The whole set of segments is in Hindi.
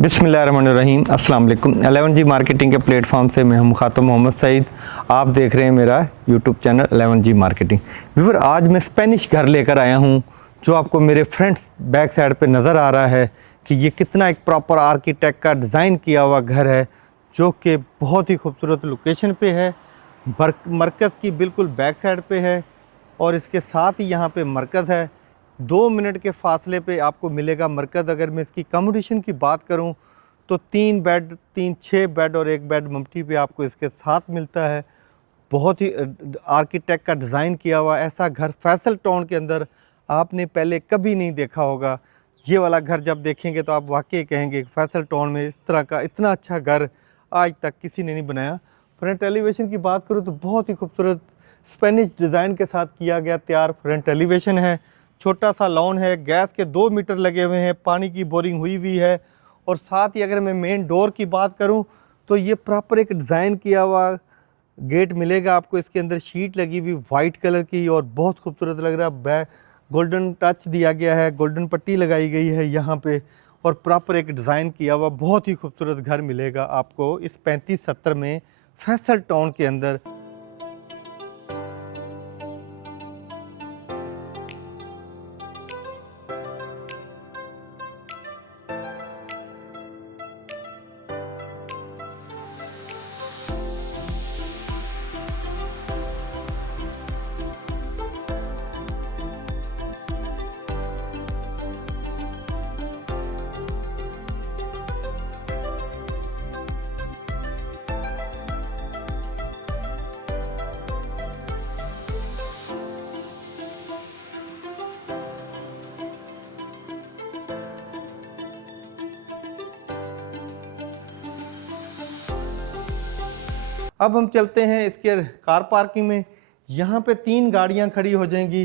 बिस्मिल्लाहिर्रहमानिर्रहीम अस्सलाम वालेकुम। 11G मार्केटिंग के प्लेटफॉर्म से मैं हूं मुखातब मोहम्मद सईद। आप देख रहे हैं मेरा YouTube channel 11G marketing. Viewer, आज मैं स्पेनिश घर लेकर आया हूं जो आपको मेरे फ्रंट बैक साइड पे नज़र आ रहा है कि ये कितना एक प्रॉपर आर्किटेक्ट का डिज़ाइन किया हुआ घर है, जो कि बहुत ही खूबसूरत लोकेशन पे है। मरकज़ की बिल्कुल बैक साइड पे है और इसके साथ ही यहाँ पे मरकज़ है। 2 मिनट के फासले पे आपको मिलेगा मरकज़। अगर मैं इसकी कमोडिशन की बात करूं तो 6 बेड और 1 बेड मम्टी पे आपको इसके साथ मिलता है। बहुत ही आर्किटेक्ट का डिज़ाइन किया हुआ ऐसा घर फैसल टाउन के अंदर आपने पहले कभी नहीं देखा होगा। ये वाला घर जब देखेंगे तो आप वाकई कहेंगे फैसल टाउन में इस तरह का इतना अच्छा घर आज तक किसी ने नहीं बनाया। फ्रंट एलिवेशन की बात करूँ तो बहुत ही खूबसूरत स्पेनिश डिज़ाइन के साथ किया गया तैयार फ्रंट एलिवेशन है। छोटा सा लॉन है, गैस के 2 मीटर लगे हुए हैं, पानी की बोरिंग हुई है। और साथ ही अगर मैं मेन डोर की बात करूं तो ये प्रॉपर एक डिज़ाइन किया हुआ गेट मिलेगा आपको। इसके अंदर शीट लगी हुई वाइट कलर की और बहुत खूबसूरत लग रहा है। बैक गोल्डन टच दिया गया है, गोल्डन पट्टी लगाई गई है यहाँ पे और प्रॉपर एक डिज़ाइन किया हुआ बहुत ही खूबसूरत घर मिलेगा आपको इस 3570 में फैसल टाउन के अंदर। अब हम चलते हैं इसके कार पार्किंग में। यहाँ पे 3 गाड़ियाँ खड़ी हो जाएंगी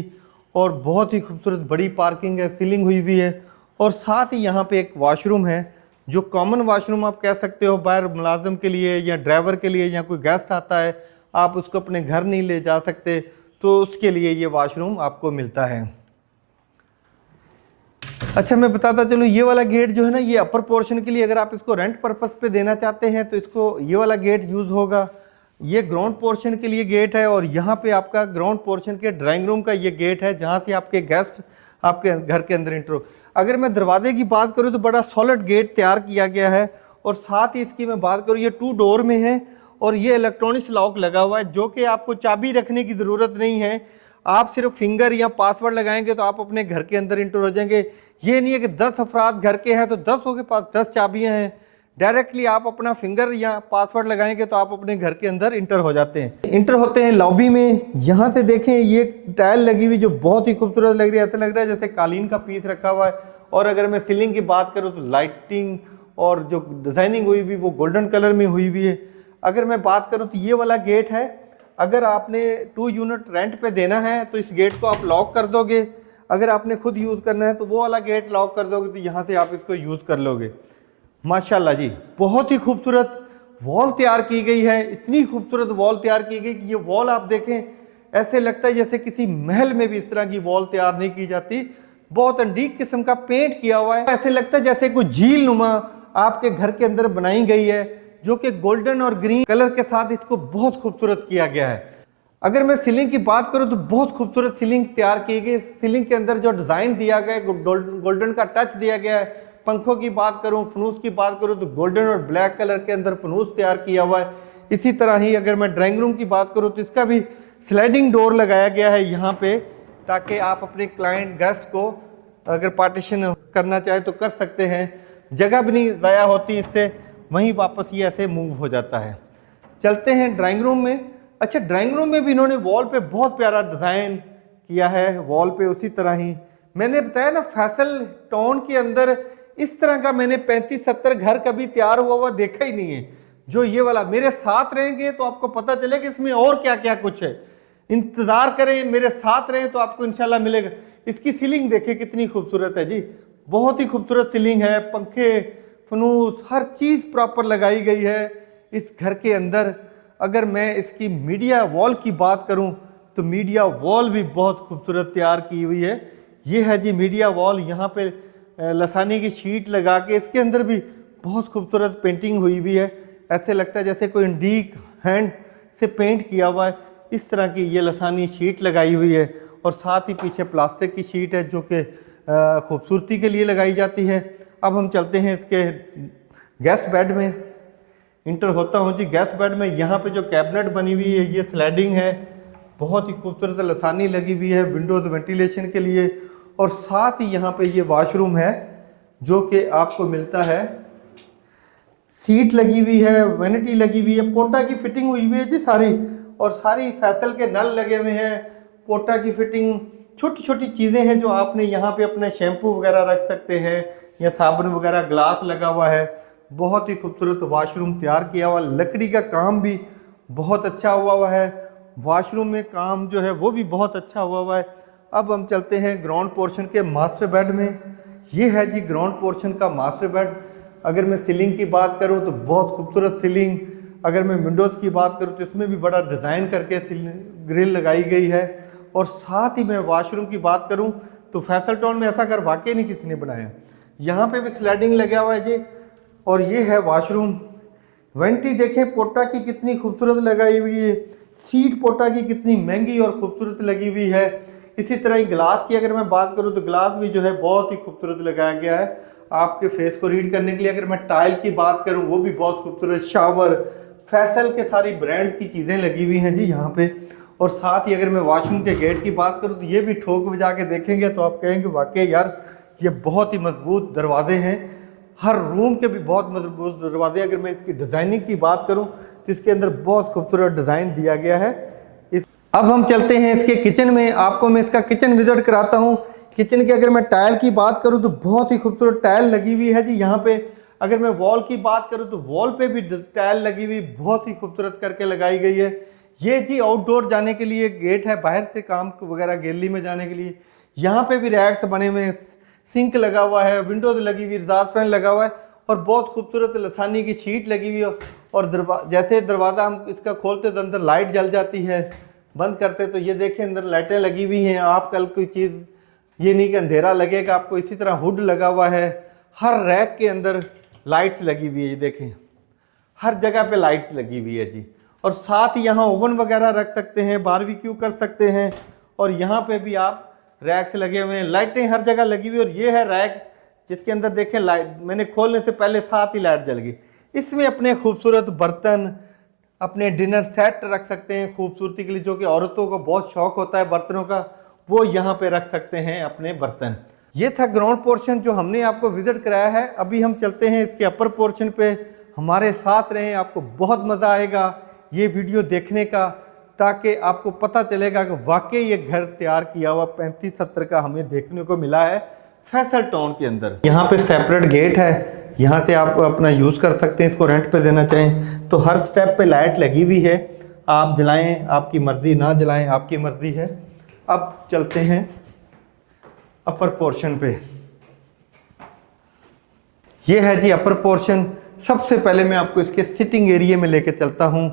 और बहुत ही खूबसूरत बड़ी पार्किंग है, सीलिंग हुई है। और साथ ही यहाँ पे एक वॉशरूम है जो कॉमन वॉशरूम आप कह सकते हो, बाहर मुलाजिम के लिए या ड्राइवर के लिए या कोई गेस्ट आता है आप उसको अपने घर नहीं ले जा सकते तो उसके लिए ये वॉशरूम आपको मिलता है। अच्छा, मैं बताता चलूँ, ये वाला गेट जो है ना, ये अपर पोर्शन के लिए अगर आप इसको रेंट पर्पस पे देना चाहते हैं तो इसको ये वाला गेट यूज़ होगा। ये ग्राउंड पोर्शन के लिए गेट है और यहाँ पे आपका ग्राउंड पोर्शन के ड्राइंग रूम का ये गेट है जहाँ से आपके गेस्ट आपके घर के अंदर इंटर हो। अगर मैं दरवाजे की बात करूँ तो बड़ा सॉलिड गेट तैयार किया गया है और साथ ही इसकी मैं बात करूँ ये 2 डोर में है और ये इलेक्ट्रॉनिक्स लॉक लगा हुआ है जो कि आपको चाबी रखने की ज़रूरत नहीं है। आप सिर्फ फिंगर या पासवर्ड लगाएंगे तो आप अपने घर के अंदर इंटर हो जाएंगे। ये नहीं है कि 10 अफराद घर के हैं तो 10 के पास 10 चाबियाँ हैं। डायरेक्टली आप अपना फिंगर या पासवर्ड लगाएंगे तो आप अपने घर के अंदर इंटर हो जाते हैं। इंटर होते हैं लॉबी में। यहाँ से देखें ये टाइल लगी हुई जो बहुत ही खूबसूरत लग रही है, ऐसा लग रहा है जैसे कालीन का पीस रखा हुआ है। और अगर मैं सीलिंग की बात करूँ तो लाइटिंग और जो डिज़ाइनिंग हुई हुई वो गोल्डन कलर में हुई हुई है। अगर मैं बात करूँ तो ये वाला गेट है, अगर आपने 2 यूनिट रेंट पे देना है तो इस गेट को आप लॉक कर दोगे। अगर आपने खुद यूज़ करना है तो वो वाला गेट लॉक कर दोगे तो यहाँ से आप इसको यूज़ कर लोगे। माशाल्लाह जी, बहुत ही खूबसूरत वॉल तैयार की गई है। इतनी खूबसूरत वॉल तैयार की गई कि ये वॉल आप देखें ऐसे लगता है जैसे किसी महल में भी इस तरह की वॉल तैयार नहीं की जाती। बहुत अनडीक किस्म का पेंट किया हुआ है, ऐसे लगता है जैसे कोई झील नुमा आपके घर के अंदर बनाई गई है जो कि गोल्डन और ग्रीन कलर के साथ इसको बहुत खूबसूरत किया गया है। अगर मैं सीलिंग की बात करूं तो बहुत खूबसूरत सीलिंग तैयार की गई। सीलिंग के अंदर जो डिज़ाइन दिया गया है गोल्डन का टच दिया गया है। पंखों की बात करूं, फनूस की बात करूं तो गोल्डन और ब्लैक कलर के अंदर फनूस तैयार किया हुआ है। इसी तरह ही अगर मैं ड्राइंग रूम की बात करूं तो इसका भी स्लाइडिंग डोर लगाया गया है यहाँ पे, ताकि आप अपने क्लाइंट गेस्ट को अगर पार्टीशन करना चाहे तो कर सकते हैं। जगह भी नहीं ज़ाया होती इससे, वहीं वापस ये ऐसे मूव हो जाता है। चलते हैं ड्राइंग रूम में। अच्छा, ड्राइंग रूम में भी इन्होंने वॉल पे बहुत प्यारा डिज़ाइन किया है वॉल पे। उसी तरह ही मैंने बताया ना, फैसल टाउन के अंदर इस तरह का मैंने 35-70 घर कभी तैयार हुआ देखा ही नहीं है जो ये वाला। मेरे साथ रहेंगे तो आपको पता चले कि इसमें और क्या क्या कुछ है। इंतज़ार करें, मेरे साथ रहें तो आपको इंशाल्लाह मिलेगा। इसकी सीलिंग देखिए कितनी खूबसूरत है जी, बहुत ही खूबसूरत सीलिंग है। पंखे, फनूस, हर चीज़ प्रॉपर लगाई गई है इस घर के अंदर। अगर मैं इसकी मीडिया वॉल की बात करूं तो मीडिया वॉल भी बहुत खूबसूरत तैयार की हुई है। ये है जी मीडिया वॉल। यहाँ पे लसानी की शीट लगा के इसके अंदर भी बहुत खूबसूरत पेंटिंग हुई हुई है, ऐसे लगता है जैसे कोई इंडीक हैंड से पेंट किया हुआ है। इस तरह की ये लसानी शीट लगाई हुई है और साथ ही पीछे प्लास्टिक की शीट है जो कि खूबसूरती के लिए लगाई जाती है। अब हम चलते हैं इसके गेस्ट बेड में, इंटर होता हूँ जी गेस्ट बेड में। यहाँ पे जो कैबिनेट बनी हुई है ये स्लाइडिंग है, बहुत ही खूबसूरत लसानी लगी हुई है विंडोज वेंटिलेशन के लिए। और साथ ही यहाँ पे ये वॉशरूम है जो कि आपको मिलता है, सीट लगी हुई है, वैनिटी लगी हुई है, पोटा की फिटिंग हुई हुई है जी सारी, और सारी फैसल के नल लगे हुए हैं, पोटा की फिटिंग, छोटी छोटी चीज़ें हैं जो आपने यहाँ पे अपने शैम्पू वगैरह रख सकते हैं या साबुन वगैरह, ग्लास लगा हुआ है। बहुत ही खूबसूरत वॉशरूम तैयार किया हुआ, लकड़ी का काम भी बहुत अच्छा हुआ है, वॉशरूम में काम जो है वो भी बहुत अच्छा हुआ है। अब हम चलते हैं ग्राउंड पोर्शन के मास्टर बेड में। ये है जी ग्राउंड पोर्शन का मास्टर बेड। अगर मैं सीलिंग की बात करूं तो बहुत खूबसूरत सीलिंग, अगर मैं विंडोज़ की बात करूं तो इसमें भी बड़ा डिज़ाइन करके ग्रिल लगाई गई है। और साथ ही मैं वॉशरूम की बात करूं तो फैसल टाउन में ऐसा घर वाकई नहीं किसी ने बनाया। यहाँ पे भी स्लाइडिंग लगा हुआ है जी। और ये है वॉशरूम, वेंटी देखें पोटा की कितनी खूबसूरत लगाई हुई है, सीट पोटा की कितनी महंगी और खूबसूरत लगी हुई है। इसी तरह ही ग्लास की अगर मैं बात करूं तो ग्लास भी जो है बहुत ही खूबसूरत लगाया गया है आपके फेस को रीड करने के लिए। अगर मैं टाइल की बात करूं वो भी बहुत खूबसूरत, शावर, फैसल के सारी ब्रांड की चीज़ें लगी हुई हैं जी यहाँ पे। और साथ ही अगर मैं वॉशरूम के गेट की बात करूँ तो ये भी ठोक बजा के देखेंगे तो आप कहेंगे वाकई यार ये बहुत ही मजबूत दरवाजे हैं, हर रूम के भी बहुत मजबूत दरवाजे। अगर मैं इसकी डिज़ाइनिंग की बात करूँ तो इसके अंदर बहुत खूबसूरत डिज़ाइन दिया गया है। अब हम चलते हैं इसके किचन में, आपको मैं इसका किचन विजिट कराता हूँ। किचन की अगर मैं टाइल की बात करूँ तो बहुत ही खूबसूरत टाइल लगी हुई है जी यहाँ पे। अगर मैं वॉल की बात करूँ तो वॉल पे भी टाइल लगी हुई बहुत ही खूबसूरत करके लगाई गई है। ये जी आउटडोर जाने के लिए गेट है, बाहर से काम वगैरह गैलरी में जाने के लिए। यहाँ पे भी रैक्स बने हुए हैं, सिंक लगा हुआ है, विंडोज लगी हुई, एग्जॉस्ट फैन लगा हुआ है और बहुत खूबसूरत लसानी की शीट लगी हुई है। और जैसे दरवाज़ा हम इसका खोलते तो अंदर लाइट जल जाती है, बंद करते तो ये देखें अंदर लाइटें लगी हुई हैं। आप कल कोई चीज़ ये नहीं कि अंधेरा लगेगा आपको। इसी तरह हुड लगा हुआ है, हर रैक के अंदर लाइट्स लगी हुई है, ये देखें हर जगह पे लाइट्स लगी हुई है जी। और साथ ही यहाँ ओवन वगैरह रख सकते हैं, बारबेक्यू कर सकते हैं। और यहाँ पे भी आप रैक्स लगे हुए हैं, लाइटें हर जगह लगी हुई। और ये है रैक जिसके अंदर देखें लाइट, मैंने खोलने से पहले साथ ही लाइट जल गई। इसमें अपने खूबसूरत बर्तन, अपने डिनर सेट रख सकते हैं खूबसूरती के लिए, जो कि औरतों को बहुत शौक होता है बर्तनों का, वो यहाँ पे रख सकते हैं अपने बर्तन। ये था ग्राउंड पोर्शन जो हमने आपको विजिट कराया है। अभी हम चलते हैं इसके अपर पोर्शन पे, हमारे साथ रहें, आपको बहुत मज़ा आएगा ये वीडियो देखने का, ताकि आपको पता चलेगा कि वाकई ये घर तैयार किया हुआ 35-70 का हमें देखने को मिला है फैसल टाउन के अंदर। यहाँ पे सेपरेट गेट है, यहाँ से आप अपना यूज़ कर सकते हैं, इसको रेंट पे देना चाहें तो। हर स्टेप पे लाइट लगी हुई है, आप जलाएं आपकी मर्ज़ी, ना जलाएं आपकी मर्ज़ी है। अब चलते हैं अपर पोर्शन पे। ये है जी अपर पोर्शन। सबसे पहले मैं आपको इसके सिटिंग एरिया में लेके चलता हूँ।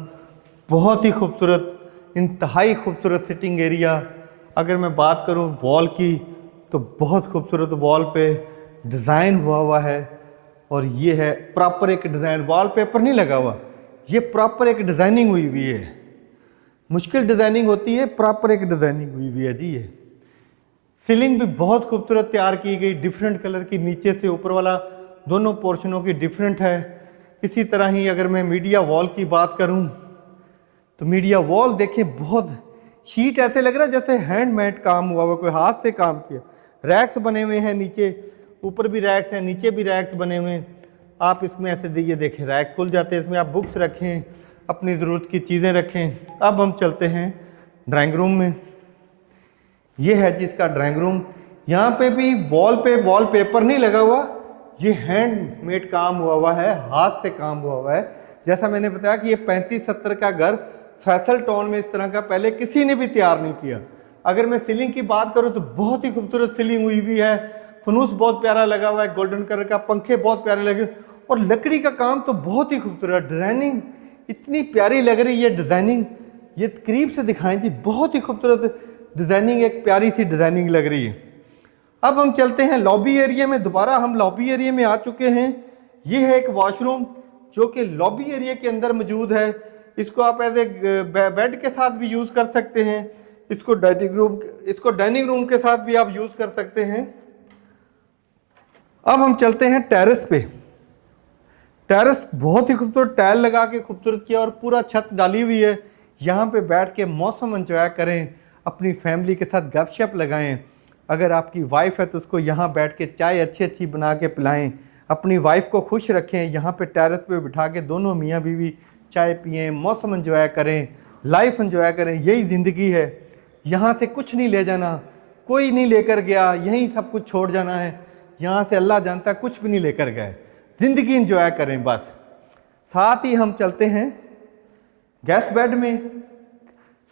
बहुत ही खूबसूरत, इंतहाई खूबसूरत सिटिंग एरिया। अगर मैं बात करूँ वॉल की तो बहुत खूबसूरत वॉल पे डिज़ाइन हुआ है। और ये है प्रॉपर एक डिज़ाइन, वॉलपेपर नहीं लगा हुआ, ये प्रॉपर एक डिज़ाइनिंग हुई हुई है। मुश्किल डिज़ाइनिंग होती है, प्रॉपर एक डिज़ाइनिंग हुई हुई है जी। ये सीलिंग भी बहुत खूबसूरत तैयार की गई, डिफरेंट कलर की, नीचे से ऊपर वाला दोनों पोर्शनों की डिफरेंट है। इसी तरह ही अगर मैं मीडिया वॉल की बात करूं तो मीडिया वॉल देखें, बहुत शीट ऐसे लग रहा है जैसे हैंडमेड काम हुआ हुआ, कोई हाथ से काम किया। रैक्स बने हुए हैं, नीचे ऊपर भी रैक्स हैं, नीचे भी रैक्स बने हुए हैं। आप इसमें ऐसे ये देखें रैक खुल जाते हैं, इसमें आप बुक्स रखें, अपनी ज़रूरत की चीज़ें रखें। अब हम चलते हैं ड्राइंग रूम में। ये है जी इसका ड्राइंग रूम। यहाँ पे भी वॉल पे वॉलपेपर नहीं लगा हुआ, ये हैंडमेड काम हुआ है, हाथ से काम हुआ है। जैसा मैंने बताया कि ये 35-70 का घर फैसल टाउन में इस तरह का पहले किसी ने भी तैयार नहीं किया। अगर मैं सीलिंग की बात करूँ तो बहुत ही खूबसूरत सीलिंग हुई हुई है, फनूस बहुत प्यारा लगा हुआ है, गोल्डन कलर का, पंखे बहुत प्यारे लगे, और लकड़ी का काम तो बहुत ही खूबसूरत, डिज़ाइनिंग इतनी प्यारी लग रही है। डिज़ाइनिंग ये करीब से दिखाएं जी, बहुत ही खूबसूरत डिज़ाइनिंग, एक प्यारी सी डिज़ाइनिंग लग रही है। अब हम चलते हैं लॉबी एरिया में। दोबारा हम लॉबी एरिया में आ चुके हैं। ये है एक वॉशरूम जो कि लॉबी एरिया के अंदर मौजूद है। इसको आप एज ए बेड के साथ भी यूज़ कर सकते हैं। इसको डाइनिंग रूम के साथ भी आप यूज़ कर सकते हैं। अब हम चलते हैं टेरेस पे। टेरेस बहुत ही खूबसूरत टाइल लगा के खूबसूरत किया और पूरा छत डाली हुई है। यहाँ पे बैठ के मौसम एंजॉय करें, अपनी फैमिली के साथ गपशप लगाएं। अगर आपकी वाइफ है तो उसको यहाँ बैठ के चाय अच्छी अच्छी बना के पिलाएं, अपनी वाइफ को खुश रखें। यहाँ पे टेरेस पे बिठा के दोनों मियाँ बीवी चाय पिएं, मौसम एंजॉय करें, लाइफ एंजॉय करें। यही ज़िंदगी है। यहाँ से कुछ नहीं ले जाना, कोई नहीं लेकर गया, यहीं सब कुछ छोड़ जाना है। यहाँ से अल्लाह जानता है कुछ भी नहीं लेकर गए। ज़िंदगी एंजॉय करें बस। साथ ही हम चलते हैं गेस्ट बेड में।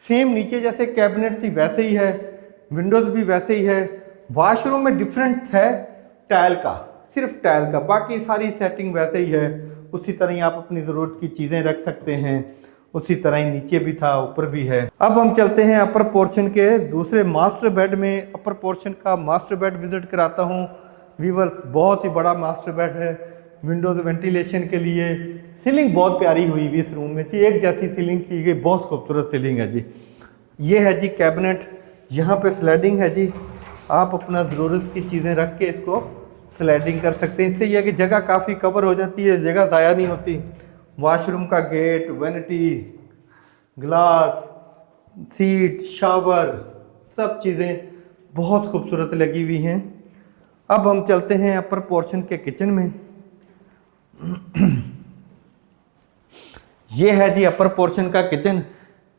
सेम नीचे जैसे कैबिनेट थी वैसे ही है, विंडोज़ भी वैसे ही है। वॉशरूम में डिफरेंट है टाइल का, सिर्फ टाइल का, बाकी सारी सेटिंग वैसे ही है। उसी तरह ही आप अपनी ज़रूरत की चीज़ें रख सकते हैं। उसी तरह ही नीचे भी था, ऊपर भी है। अब हम चलते हैं अपर पोर्शन के दूसरे मास्टर बेड में। अपर पोर्शन का मास्टर बेड विजिट कराता हूँ व्यूअर्स। बहुत ही बड़ा मास्टर बेड है, विंडोज वेंटिलेशन के लिए। सीलिंग बहुत प्यारी हुई हुई इस रूम में थी, एक जैसी सीलिंग की गई, बहुत खूबसूरत सीलिंग है जी। ये है जी कैबिनेट, यहाँ पे स्लाइडिंग है जी। आप अपना ज़रूरत की चीज़ें रख के इसको स्लाइडिंग कर सकते हैं। इससे यह कि जगह काफ़ी कवर हो जाती है, जगह ज़ाया नहीं होती। वॉशरूम का gate, vanity, glass, seat, shower, सब चीज़ें बहुत खूबसूरत लगी हुई हैं। अब हम चलते हैं अपर पोर्शन के किचन में। ये है जी अपर पोर्शन का किचन।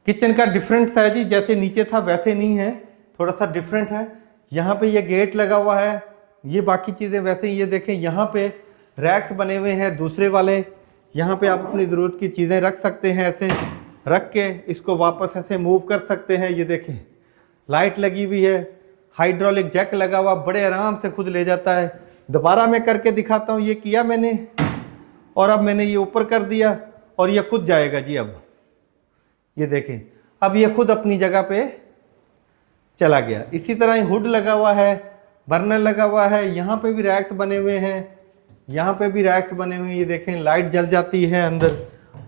किचन का डिफरेंट सा है जी, जैसे नीचे था वैसे नहीं है, थोड़ा सा डिफरेंट है। यहाँ पे ये गेट लगा हुआ है, ये बाकी चीज़ें वैसे ही। ये देखें यहाँ पे रैक्स बने हुए हैं दूसरे वाले। यहाँ पे आप अपनी ज़रूरत की चीज़ें रख सकते हैं, ऐसे रख के इसको वापस ऐसे मूव कर सकते हैं। ये देखें लाइट लगी हुई है, हाइड्रोलिक जैक लगा हुआ, बड़े आराम से खुद ले जाता है। दोबारा मैं करके दिखाता हूँ। ये किया मैंने और अब मैंने ये ऊपर कर दिया और ये खुद जाएगा जी। अब ये देखें, अब ये खुद अपनी जगह पे चला गया। इसी तरह ही हुड लगा हुआ है, बर्नर लगा हुआ है। यहाँ पे भी रैक्स बने हुए हैं, यहाँ पे भी रैक्स बने हुए हैं। ये देखें लाइट जल जाती है अंदर।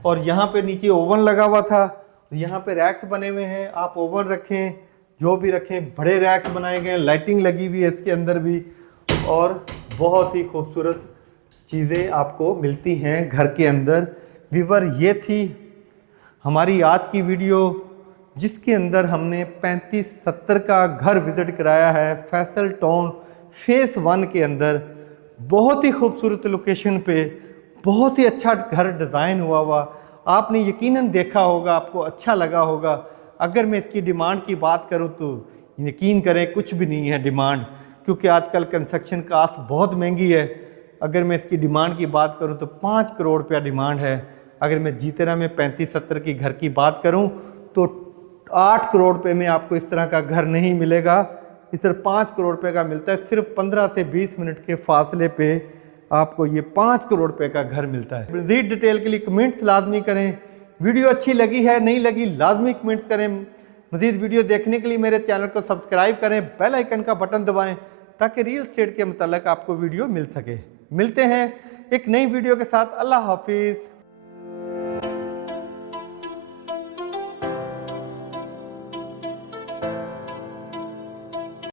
और यहाँ पे नीचे ओवन लगा हुआ था, यहाँ पे रैक्स बने हुए हैं। आप ओवन रखें, जो भी रखें, बड़े रैक्स बनाए गए हैं, लाइटिंग लगी हुई है इसके अंदर भी। और बहुत ही खूबसूरत चीज़ें आपको मिलती हैं घर के अंदर। व्यूअर, ये थी हमारी आज की वीडियो, जिसके अंदर हमने 3570 का घर विजिट कराया है फैसल टाउन फेस 1 के अंदर। बहुत ही खूबसूरत लोकेशन पे, बहुत ही अच्छा घर डिज़ाइन हुआ। आपने यकीनन देखा होगा, आपको अच्छा लगा होगा। अगर मैं इसकी डिमांड की बात करूं तो यकीन करें कुछ भी नहीं है डिमांड, क्योंकि आजकल कंस्ट्रक्शन कास्ट बहुत महंगी है। अगर मैं इसकी डिमांड की बात करूं तो 5 करोड़ रुपया डिमांड है। अगर मैं जीतेरा में 3570 की घर की बात करूं तो 8 करोड़ रुपये में आपको इस तरह का घर नहीं मिलेगा। इस तरह 5 करोड़ रुपये का मिलता है। सिर्फ 15 से 20 मिनट के फासले पे आपको ये 5 करोड़ रुपये का घर मिलता है। मज़ीद डिटेल के लिए कमेंट्स लाजमी करें। वीडियो अच्छी लगी है, नहीं लगी, लाजमी कमेंट्स करें। मज़ीद वीडियो देखने के लिए मेरे चैनल को सब्सक्राइब करें, बेल आइकन का बटन दबाएं, ताकि रियल एस्टेट के मतलब आपको वीडियो मिल सके। मिलते हैं एक नई वीडियो के साथ। अल्लाह हाफिज़।